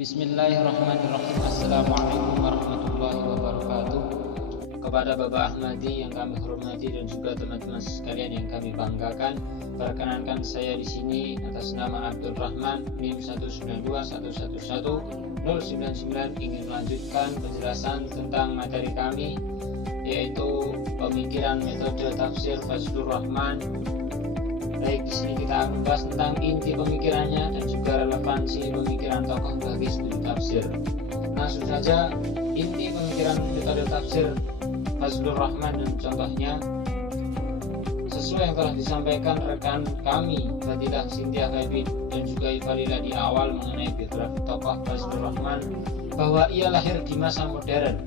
Bismillahirrahmanirrahim. Assalamualaikum warahmatullahi wabarakatuh. Kepada Bapak Ahmadi yang kami hormati dan juga teman-teman sekalian yang kami banggakan, perkenankan saya di sini atas nama Abdul Rahman NIM 192111099 ingin melanjutkan penjelasan tentang materi kami, yaitu pemikiran metode tafsir Fazlur Rahman. Baik, di sini kita akan membahas tentang inti pemikirannya dan juga relevansi pemikiran tokoh bagi studi tafsir. Langsung saja, inti pemikiran metode tafsir Fazlur Rahman dan contohnya sesuai yang telah disampaikan rekan kami Fadilah Sintia Khaibin dan juga Ifalila di awal mengenai biografi tokoh Fazlur Rahman, bahwa ia lahir di masa modern,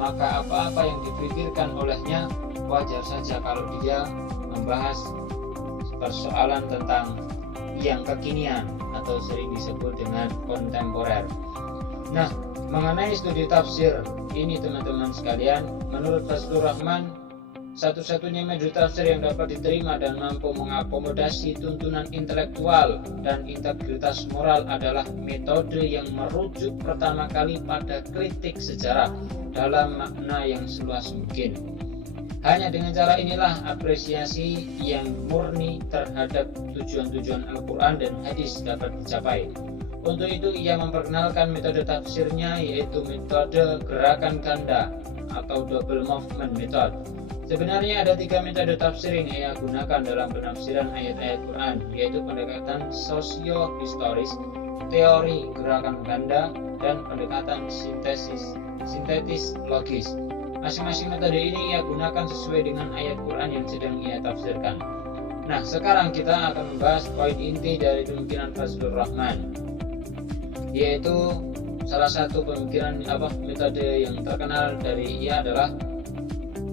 maka apa-apa yang dipikirkan olehnya wajar saja kalau dia membahas persoalan tentang yang kekinian atau sering disebut dengan kontemporer. Nah, mengenai studi tafsir ini teman-teman sekalian, menurut Fazlur Rahman, satu-satunya metode tafsir yang dapat diterima dan mampu mengakomodasi tuntunan intelektual dan integritas moral adalah metode yang merujuk pertama kali pada kritik sejarah dalam makna yang seluas mungkin. Hanya dengan cara inilah apresiasi yang murni terhadap tujuan-tujuan Al-Quran dan hadis dapat dicapai. Untuk itu ia memperkenalkan metode tafsirnya, yaitu metode gerakan ganda atau double movement method. Sebenarnya ada 3 metode tafsir yang ia gunakan dalam penafsiran ayat-ayat Quran, yaitu pendekatan sosio-historis, teori gerakan ganda, dan pendekatan sintetis logis. Masing-masing metode ini ia gunakan sesuai dengan ayat Quran yang sedang ia tafsirkan. Nah, sekarang kita akan membahas poin inti dari pemikiran Fazlur Rahman, yaitu salah satu pemikiran metode yang terkenal dari ia adalah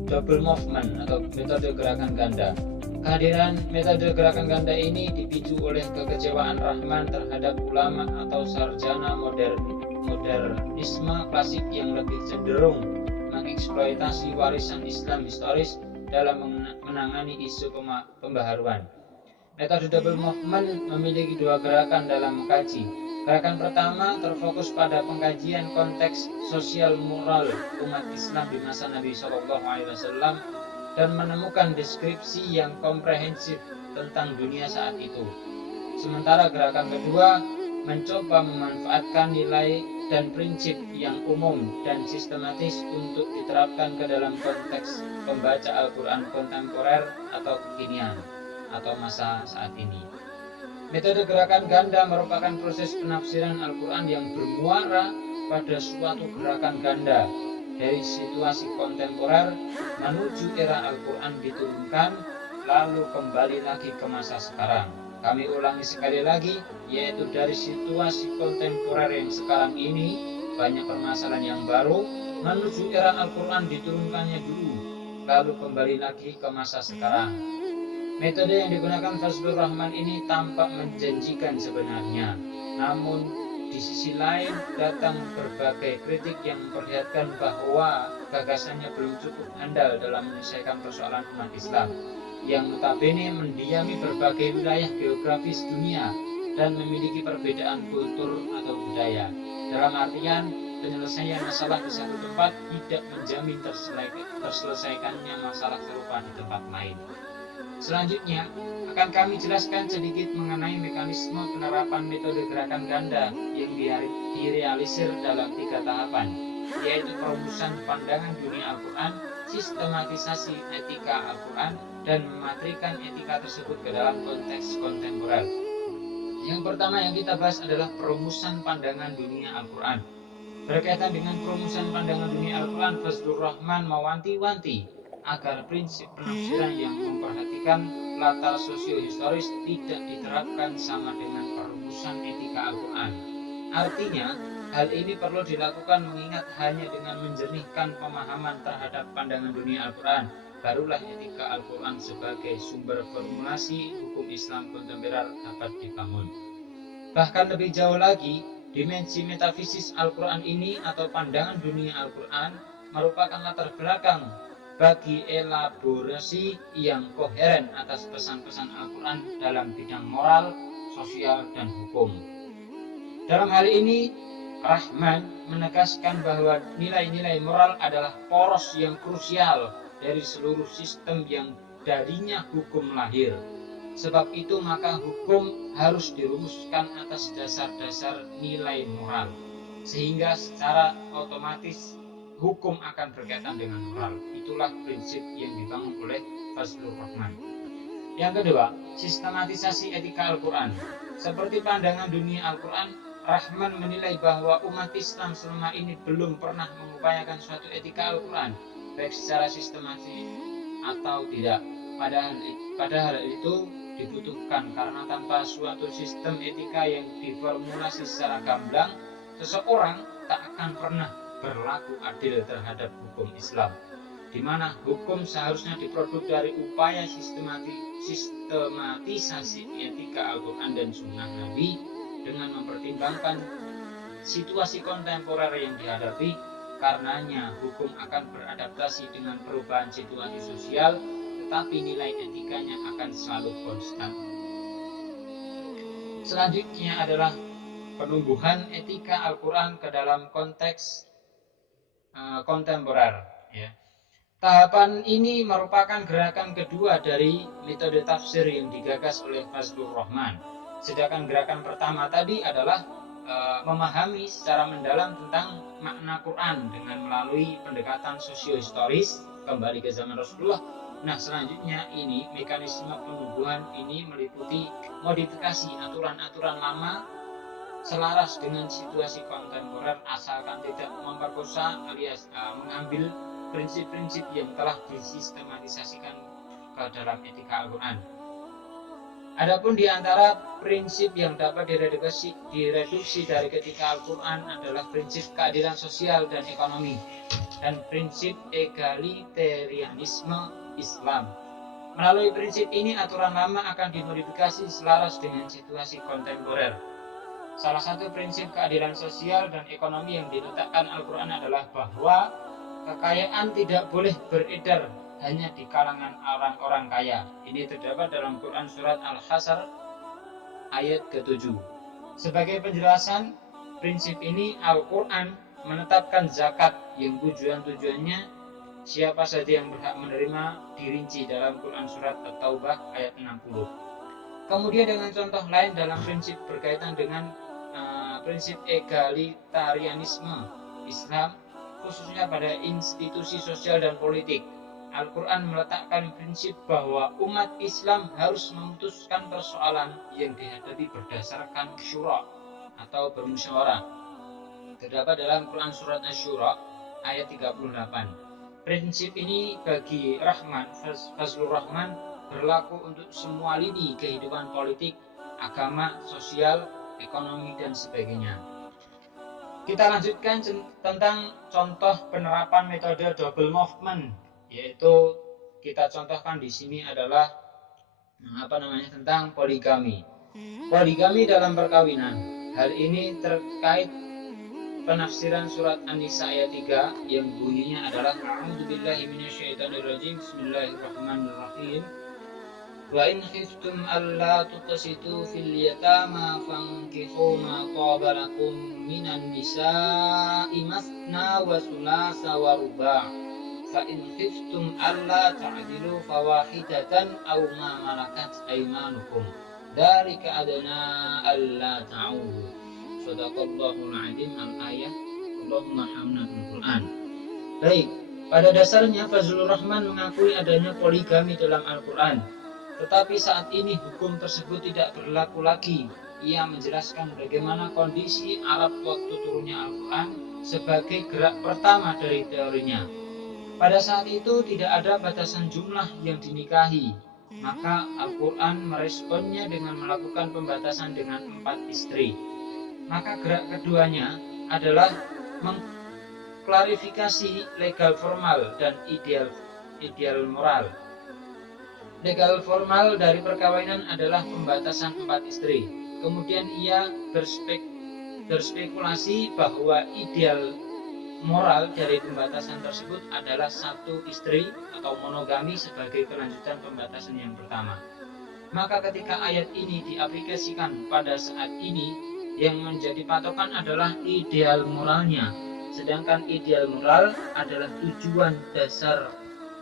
double movement atau metode gerakan ganda. Kehadiran metode gerakan ganda ini dipicu oleh kekecewaan Rahman terhadap ulama atau sarjana modernisme klasik yang lebih cenderung mengeksploitasi warisan Islam historis dalam menangani isu pembaharuan. Metode double movement memiliki 2 gerakan dalam mengkaji. Gerakan pertama terfokus pada pengkajian konteks sosial moral umat Islam di masa Nabi SAW dan menemukan deskripsi yang komprehensif tentang dunia saat itu. Sementara gerakan kedua mencoba memanfaatkan nilai dan prinsip yang umum dan sistematis untuk diterapkan ke dalam konteks pembaca Al-Quran kontemporer atau kekinian atau masa saat ini. Metode gerakan ganda merupakan proses penafsiran Al-Quran yang bermuara pada suatu gerakan ganda dari situasi kontemporer menuju era Al-Quran diturunkan lalu kembali lagi ke masa sekarang. Kami ulangi sekali lagi, yaitu dari situasi kontemporer yang sekarang ini banyak permasalahan yang baru menuju era Al-Quran diturunkannya dulu lalu kembali lagi ke masa sekarang. Metode yang digunakan Fazlur Rahman ini tampak menjanjikan sebenarnya, namun di sisi lain datang berbagai kritik yang memperlihatkan bahwa gagasannya belum cukup handal dalam menyelesaikan persoalan umat Islam yang notabene mendiami berbagai wilayah geografis dunia dan memiliki perbedaan kultur atau budaya. Dalam artian, penyelesaian masalah di satu tempat tidak menjamin terselesaikannya masalah serupa di tempat lain. Selanjutnya, akan kami jelaskan sedikit mengenai mekanisme penerapan metode gerakan ganda yang direalisir dalam 3 tahapan, yaitu perumusan pandangan dunia Al-Quran, sistematisasi etika Al-Quran, dan mematrikan etika tersebut ke dalam konteks kontemporer. Yang pertama yang kita bahas adalah perumusan pandangan dunia Al-Quran. Berkaitan dengan perumusan pandangan dunia Al-Quran, Fazlur Rahman mewanti-wanti agar prinsip penafsiran yang memperhatikan latar sosio-historis tidak diterapkan sama dengan perumusan etika Al-Quran. Artinya, hal ini perlu dilakukan mengingat hanya dengan menjernihkan pemahaman terhadap pandangan dunia Al-Quran, barulah etika Al-Quran sebagai sumber formulasi hukum Islam kontemporer dapat dibangun. Bahkan lebih jauh lagi, dimensi metafisis Al-Quran ini atau pandangan dunia Al-Quran merupakan latar belakang bagi elaborasi yang koheren atas pesan-pesan Al-Quran dalam bidang moral, sosial, dan hukum. Dalam hal ini, Rahman menegaskan bahwa nilai-nilai moral adalah poros yang krusial dari seluruh sistem yang darinya hukum lahir. Sebab itu maka hukum harus dirumuskan atas dasar-dasar nilai moral, sehingga secara otomatis hukum akan berkaitan dengan moral. Itulah prinsip yang dibangun oleh Fazlur Rahman. Yang kedua, sistematisasi etika Al-Quran. Seperti pandangan dunia Al-Quran, Rahman menilai bahwa umat Islam selama ini belum pernah mengupayakan suatu etika Al-Quran, baik secara sistematis atau tidak. Padahal itu dibutuhkan, karena tanpa suatu sistem etika yang diformulasi secara gamblang, seseorang tak akan pernah berlaku adil terhadap hukum Islam, di mana hukum seharusnya diproduk dari upaya sistematisasi etika Al-Quran dan Sunnah Nabi dengan mempertimbangkan situasi kontemporer yang dihadapi. Karenanya hukum akan beradaptasi dengan perubahan situasi sosial, tetapi nilai etikanya akan selalu konstan. Selanjutnya adalah penumbuhan etika Al-Quran ke dalam konteks kontemporer. Tahapan ini merupakan gerakan kedua dari metode tafsir yang digagas oleh Fazlur Rahman. Sedangkan gerakan pertama tadi adalah memahami secara mendalam tentang makna Quran dengan melalui pendekatan sosiohistoris kembali ke zaman Rasulullah. Nah, selanjutnya ini mekanisme penumbuhan ini meliputi modifikasi aturan-aturan lama selaras dengan situasi kontemporer, asalkan tidak memperkosa alias mengambil prinsip-prinsip yang telah disistematisasikan ke dalam etika Al-Quran. Adapun di antara prinsip yang dapat direduksi dari etika Al-Quran adalah prinsip keadilan sosial dan ekonomi dan prinsip egalitarianisme Islam. Melalui prinsip ini, aturan lama akan dimodifikasi selaras dengan situasi kontemporer. Salah satu prinsip keadilan sosial dan ekonomi yang diletakkan Al-Quran adalah bahwa kekayaan tidak boleh beredar hanya di kalangan orang-orang kaya. Ini terdapat dalam Quran surat Al-Hasr ayat ke-7. Sebagai penjelasan prinsip ini, Al-Quran menetapkan zakat yang tujuannya siapa saja yang berhak menerima dirinci dalam Quran surat At-Taubah ayat 60. Kemudian dengan contoh lain dalam prinsip berkaitan dengan prinsip egalitarianisme Islam, khususnya pada institusi sosial dan politik, Al-Quran meletakkan prinsip bahwa umat Islam harus memutuskan persoalan yang dihadapi berdasarkan syura atau bermusyawarah. Terdapat dalam Quran surat Asy-Syura ayat 38. Prinsip ini bagi Fazlur Rahman berlaku untuk semua lini kehidupan politik, agama, sosial, ekonomi, dan sebagainya. Kita lanjutkan tentang contoh penerapan metode double movement, yaitu kita contohkan di sini adalah tentang poligami. Poligami dalam perkawinan. Hal ini terkait penafsiran surat An-Nisa ayat 3 yang bunyinya adalah A'udzubillahi minasyaitonirrajim. Bismillahirrahmanirrahim. Wa in khiftum alla tuqsitu fil yatama fankihu ma qaba lakum minan nisa'i masna wa sulasa wa ruba'. Fa in khiftum alla ta'dilu fawahidatan aw ma malakat aymanukum dzalika adna alla ta'ulu. Shadaqallahul azim. Al-ayat. Allahumma hamna bil Quran. Baik, pada dasarnya Fazlur Rahman mengakui adanya poligami dalam Al-Quran, tetapi saat ini hukum tersebut tidak berlaku lagi. Ia menjelaskan bagaimana kondisi Arab waktu turunnya Al-Quran sebagai gerak pertama dari teorinya. Pada saat itu tidak ada batasan jumlah yang dinikahi, maka Al-Quran meresponnya dengan melakukan pembatasan dengan 4 istri. Maka gerak keduanya adalah mengklarifikasi legal formal dan ideal moral. Legal formal dari perkawinan adalah pembatasan 4 istri. Kemudian ia berspekulasi bahwa ideal moral dari pembatasan tersebut adalah 1 istri atau monogami sebagai kelanjutan pembatasan yang pertama. Maka ketika ayat ini diaplikasikan pada saat ini, yang menjadi patokan adalah ideal moralnya. Sedangkan ideal moral adalah tujuan dasar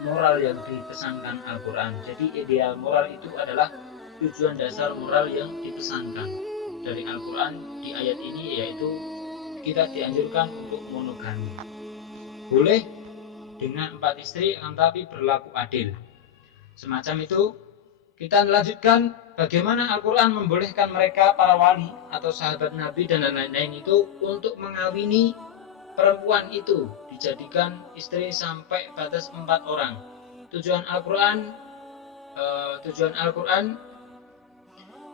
moral yang dipesankan Al-Quran. Jadi ideal moral itu adalah tujuan dasar moral yang dipesankan dari Al-Quran di ayat ini, yaitu kita dianjurkan untuk monogami. Boleh dengan 4 istri, tetapi berlaku adil. Semacam itu. Kita lanjutkan bagaimana Al-Quran membolehkan mereka, para wali atau sahabat Nabi dan lain-lain itu, untuk mengawini perempuan itu, dijadikan istri sampai batas 4 orang. Tujuan Al-Quran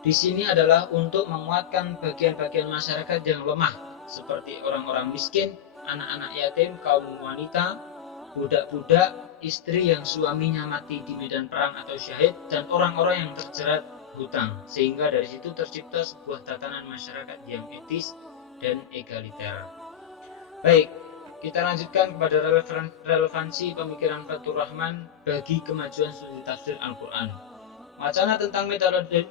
di sini adalah untuk menguatkan bagian-bagian masyarakat yang lemah, seperti orang-orang miskin, anak-anak yatim, kaum wanita, budak-budak, istri yang suaminya mati di medan perang atau syahid, dan orang-orang yang terjerat hutang. Sehingga dari situ tercipta sebuah tatanan masyarakat yang etis dan egaliter. Baik, kita lanjutkan kepada relevansi pemikiran Fathur Rahman bagi kemajuan studi tafsir Al-Quran. Wacana tentang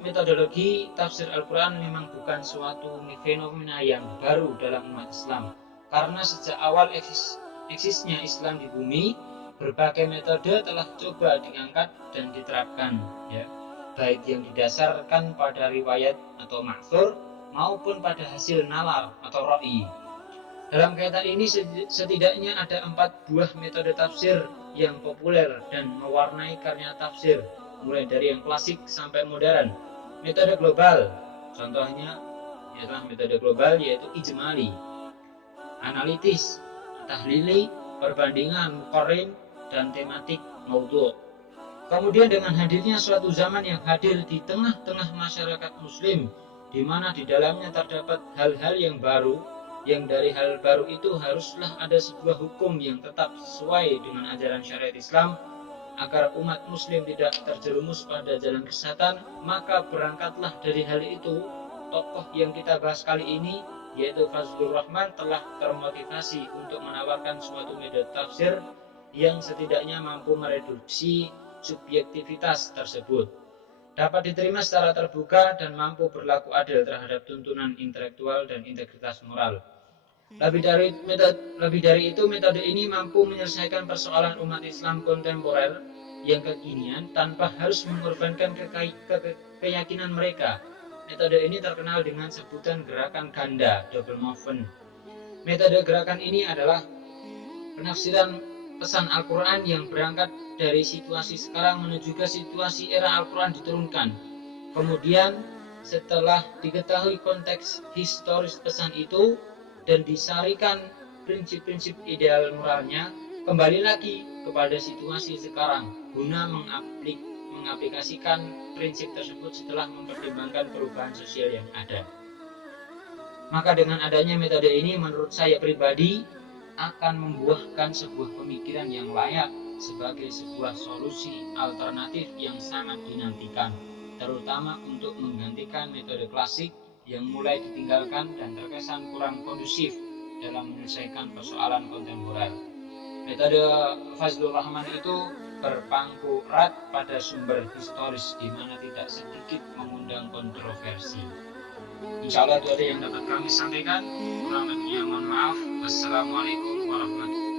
metodologi tafsir Al-Quran memang bukan suatu fenomena yang baru dalam umat Islam, karena sejak awal eksisnya Islam di bumi, berbagai metode telah coba diangkat dan diterapkan, ya, baik yang didasarkan pada riwayat atau ma'thur maupun pada hasil nalar atau ra'i. Dalam kaitan ini setidaknya ada 4 buah metode tafsir yang populer dan mewarnai karya tafsir, mulai dari yang klasik sampai modern. Metode global, contohnya ialah metode global, yaitu ijmali, analitis, tahlili, perbandingan, muqarrin, dan tematik maudhu'. Kemudian dengan hadirnya suatu zaman yang hadir di tengah-tengah masyarakat muslim, di mana di dalamnya terdapat hal-hal yang baru, yang dari hal baru itu haruslah ada sebuah hukum yang tetap sesuai dengan ajaran syariat Islam, agar umat muslim tidak terjerumus pada jalan kesesatan. Maka berangkatlah dari hal itu, tokoh yang kita bahas kali ini, yaitu Fazlur Rahman, telah termotivasi untuk menawarkan suatu metode tafsir yang setidaknya mampu mereduksi subjektivitas tersebut, dapat diterima secara terbuka, dan mampu berlaku adil terhadap tuntunan intelektual dan integritas moral. Lebih dari itu, metode ini mampu menyelesaikan persoalan umat Islam kontemporer yang kekinian tanpa harus mengorbankan keyakinan mereka. Metode ini terkenal dengan sebutan gerakan ganda, double movement. Metode gerakan ini adalah penafsiran pesan Al-Quran yang berangkat dari situasi sekarang menuju ke situasi era Al-Quran diturunkan. Kemudian setelah diketahui konteks historis pesan itu dan disarikan prinsip-prinsip ideal moralnya, kembali lagi kepada situasi sekarang guna mengaplikasikan prinsip tersebut setelah mempertimbangkan perubahan sosial yang ada. Maka dengan adanya metode ini, menurut saya pribadi, akan membuahkan sebuah pemikiran yang layak sebagai sebuah solusi alternatif yang sangat dinantikan, terutama untuk menggantikan metode klasik yang mulai ditinggalkan dan terkesan kurang kondusif dalam menyelesaikan persoalan kontemporer. Metode Fazlur Rahman itu berpangku erat pada sumber historis, di mana tidak sedikit mengundang kontroversi. Insya Allah itu ada yang dapat kami sampaikan. Kurang lebihnya mohon maaf. Wassalamualaikum warahmatullahi wabarakatuh.